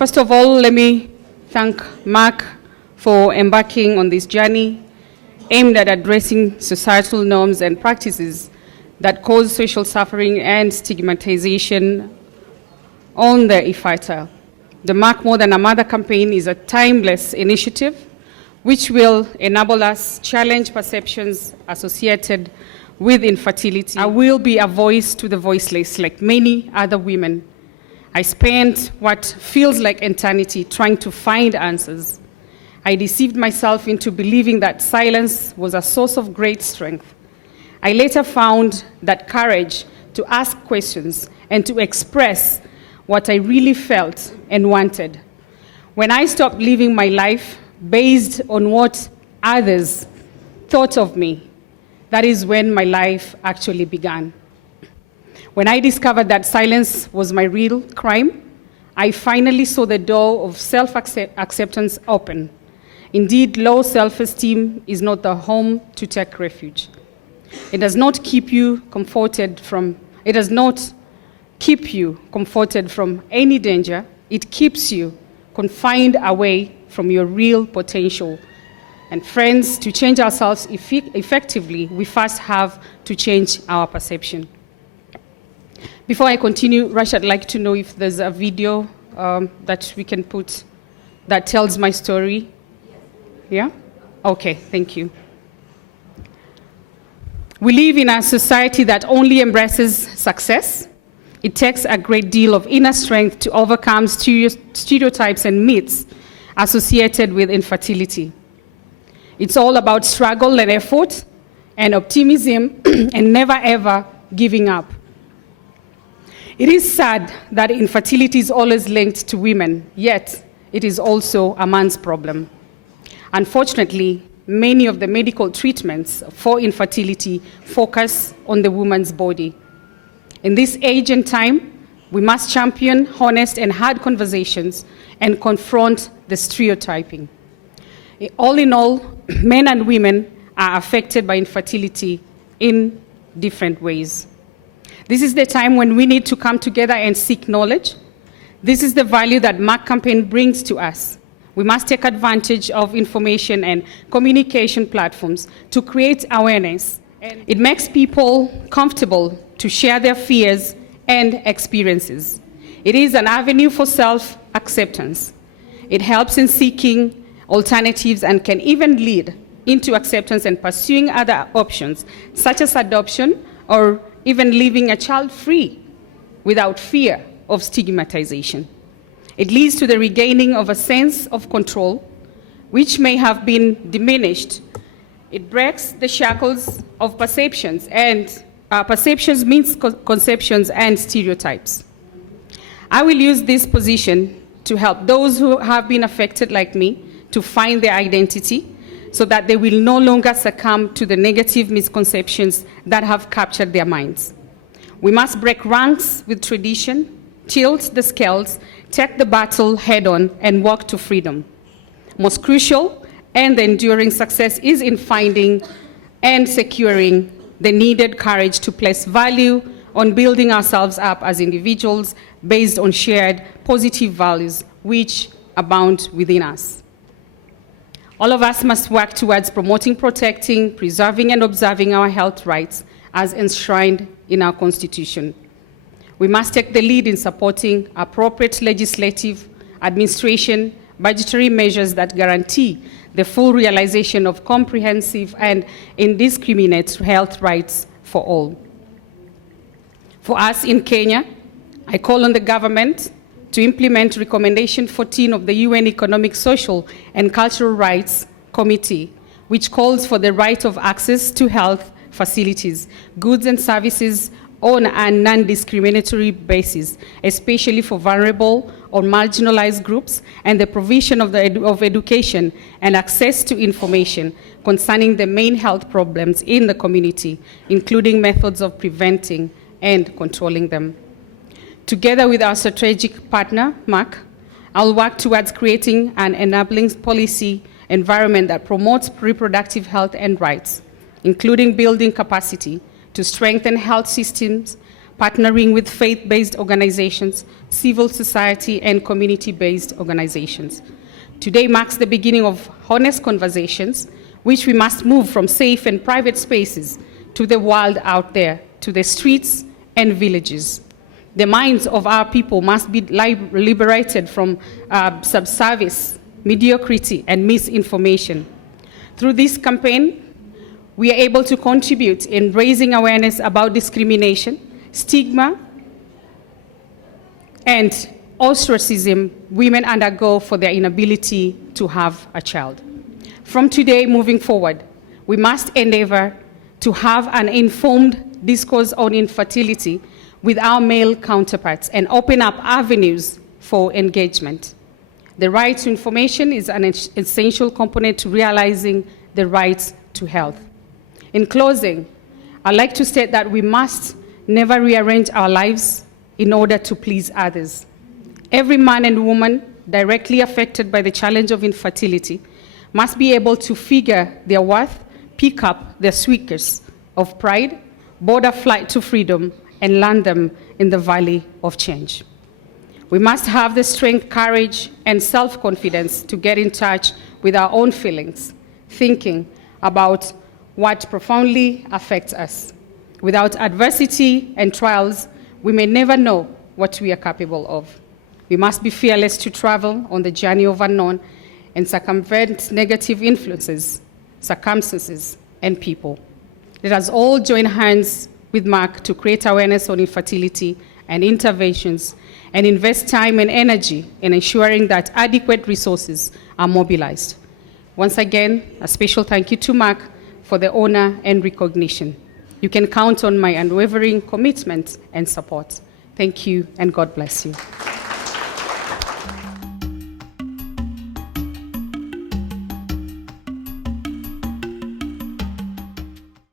First of all, let me thank Merck for embarking on this journey aimed at addressing societal norms and practices that cause social suffering and stigmatization on the infertile. The Merck More Than Mother campaign is a timeless initiative which will enable us challenge perceptions associated with infertility. I will be a voice to the voiceless like many other women. I spent what feels like eternity trying to find answers. I deceived myself into believing that silence was a source of great strength. I later found that courage to ask questions and to express what I really felt and wanted. When I stopped living my life based on what others thought of me, that is when my life actually began. When I discovered that silence was my real crime, I finally saw the door of self-acceptance open. Indeed, low self-esteem is not the home to take refuge. It does not keep you comforted from any danger. It keeps you confined away from your real potential. And friends, to change ourselves effectively, we first have to change our perception. Before I continue, Rush, I'd like to know if there's a video that we can put that tells my story. Yeah? Okay, thank you. We live in a society that only embraces success. It takes a great deal of inner strength to overcome stereotypes and myths associated with infertility. It's all about struggle and effort and optimism and never ever giving up. It is sad that infertility is always linked to women, yet it is also a man's problem. Unfortunately, many of the medical treatments for infertility focus on the woman's body. In this age and time, we must champion honest and hard conversations and confront the stereotyping. All in all, men and women are affected by infertility in different ways. This is the time when we need to come together and seek knowledge. This is the value that Merck campaign brings to us. We must take advantage of information and communication platforms to create awareness. It makes people comfortable to share their fears and experiences. It is an avenue for self-acceptance. It helps in seeking alternatives and can even lead into acceptance and pursuing other options, such as adoption or even leaving a child free without fear of stigmatization. It leads to the regaining of a sense of control, which may have been diminished. It breaks the shackles of perceptions, and perceptions means conceptions and stereotypes. I will use this position to help those who have been affected like me to find their identity so that they will no longer succumb to the negative misconceptions that have captured their minds. We must break ranks with tradition, tilt the scales, take the battle head on, and walk to freedom. Most crucial and the enduring success is in finding and securing the needed courage to place value on building ourselves up as individuals based on shared positive values which abound within us. All of us must work towards promoting, protecting, preserving, and observing our health rights as enshrined in our Constitution. We must take the lead in supporting appropriate legislative, administration, budgetary measures that guarantee the full realization of comprehensive and indiscriminate health rights for all. For us in Kenya, I call on the government to implement Recommendation 14 of the UN Economic, Social, and Cultural Rights Committee, which calls for the right of access to health facilities, goods and services on a non-discriminatory basis, especially for vulnerable or marginalized groups, and the provision of education and access to information concerning the main health problems in the community, including methods of preventing and controlling them. Together with our strategic partner, Merck, I'll work towards creating an enabling policy environment that promotes reproductive health and rights, including building capacity to strengthen health systems, partnering with faith-based organizations, civil society, and community-based organizations. Today marks the beginning of honest conversations, which we must move from safe and private spaces to the world out there, to the streets and villages. The minds of our people must be liberated from subservice, mediocrity, and misinformation. Through this campaign, we are able to contribute in raising awareness about discrimination, stigma, and ostracism women undergo for their inability to have a child. From today moving forward, we must endeavor to have an informed discourse on infertility with our male counterparts and open up avenues for engagement. The right to information is an essential component to realizing the right to health. In closing, I'd like to state that we must never rearrange our lives in order to please others. Every man and woman directly affected by the challenge of infertility must be able to figure their worth, pick up their squeakers of pride, board a flight to freedom, and land them in the valley of change. We must have the strength, courage, and self-confidence to get in touch with our own feelings, thinking about what profoundly affects us. Without adversity and trials, we may never know what we are capable of. We must be fearless to travel on the journey of unknown and circumvent negative influences, circumstances, and people. Let us all join hands with Merck to create awareness on infertility and interventions and invest time and energy in ensuring that adequate resources are mobilized. Once again, a special thank you to Merck for the honor and recognition. You can count on my unwavering commitment and support. Thank you, and God bless you.